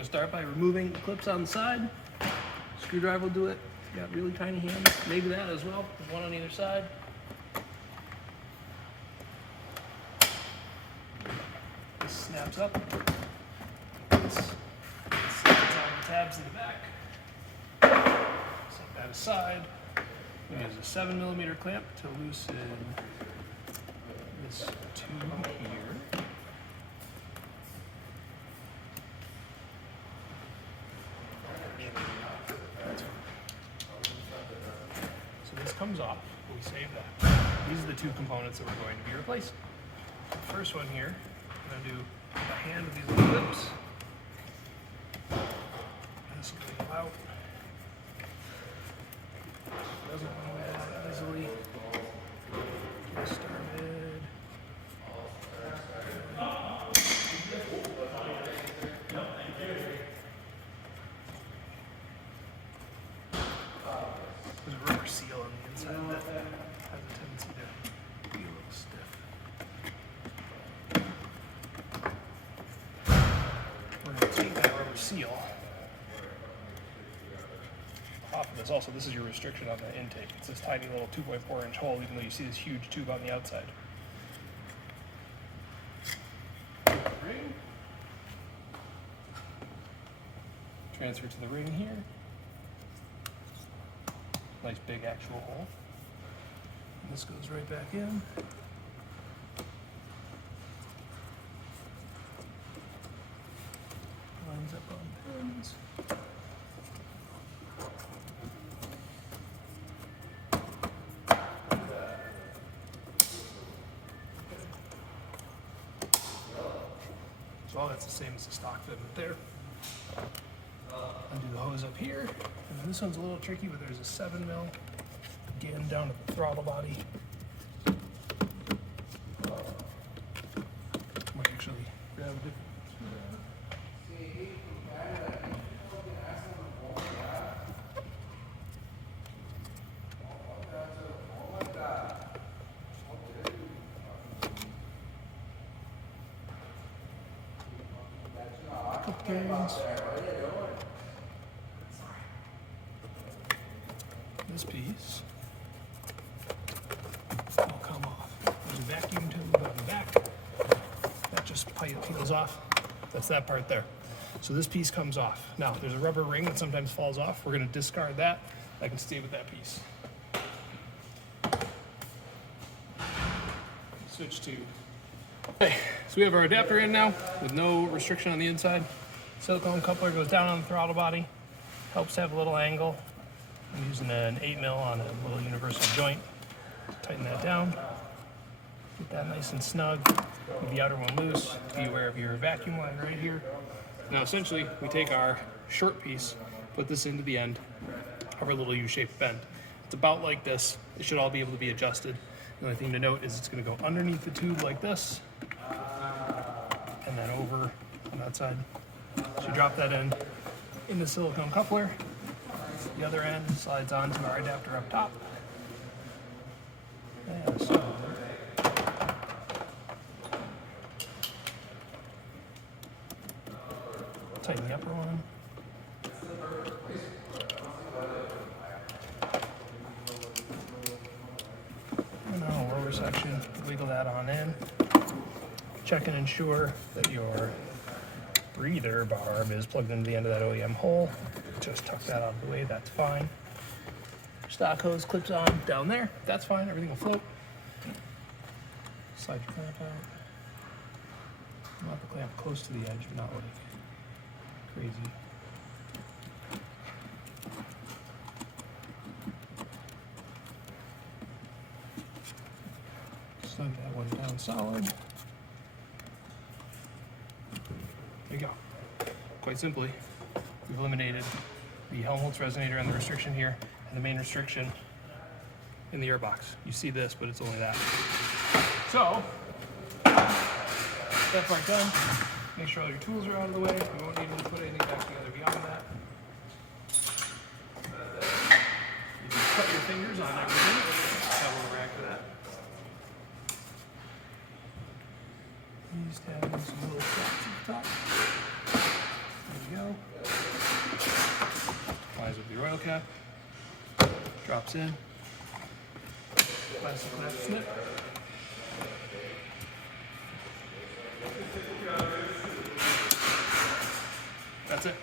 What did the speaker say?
going to start by removing the clips on the side. Screwdriver will do it. You got really tiny hands, maybe that as well. There's one on either side. This snaps up. This slides on the tabs in the back. Set that aside. We use a 7mm clamp to loosen this tube here. So this comes off, we save that. These are the two components that we're going to be replacing. The first one here, I'm going to do a hand with these little clips. This will go out. Doesn't go away that easily. Get started. There's a rubber seal on the inside that has a tendency to be a little stiff. We're going to take that rubber seal off of this. Also, this is your restriction on the intake. It's this tiny little 2.4-inch hole, even though you see this huge tube on the outside. Ring. Transfer to the ring here. Nice big actual hole. And this goes right back in. Lines up on pins. So all that's the same as the stock fitment there. Undo the hose up here, and then this one's a little tricky, but there's a 7mm again down to the throttle body. Might actually grab a different. This piece will come off. There's a vacuum tube on the back. That just peels off. That's that part there. So this piece comes off. Now, there's a rubber ring that sometimes falls off. We're going to discard that. I can stay with that piece. Switch to. Okay, so we have our adapter in now with no restriction on the inside. Silicone coupler goes down on the throttle body. Helps have a little angle. I'm using an 8mm on a little universal joint. Tighten that down. Get that nice and snug. Leave the outer one loose. Be aware of your vacuum line right here. Now essentially, we take our short piece, put this into the end of our little U-shaped bend. It's about like this. It should all be able to be adjusted. The only thing to note is it's going to go underneath the tube like this, and then over on that side. So you drop that in the silicone coupler. The other end slides onto our adapter up top. And so tighten the upper one. And on the lower section, wiggle that on in. Check and ensure that your breather barb is plugged into the end of that OEM hole. Just tuck that out of the way, that's fine. Stock hose clips on down there, that's fine, everything will float. Slide your clamp out. Not the clamp close to the edge, but not like crazy. Slide that one down solid. There you go. Quite simply, we've eliminated the Helmholtz resonator and the restriction here, and the main restriction in the airbox. You see this, but it's only that. So, that part done. Make sure all your tools are out of the way. We won't need to put anything back together beyond that. You can cut your fingers on everything. That will react to that. These tabs, some little straps at the top. There we go. cap. Drops in. Plastic knife snip. That's it.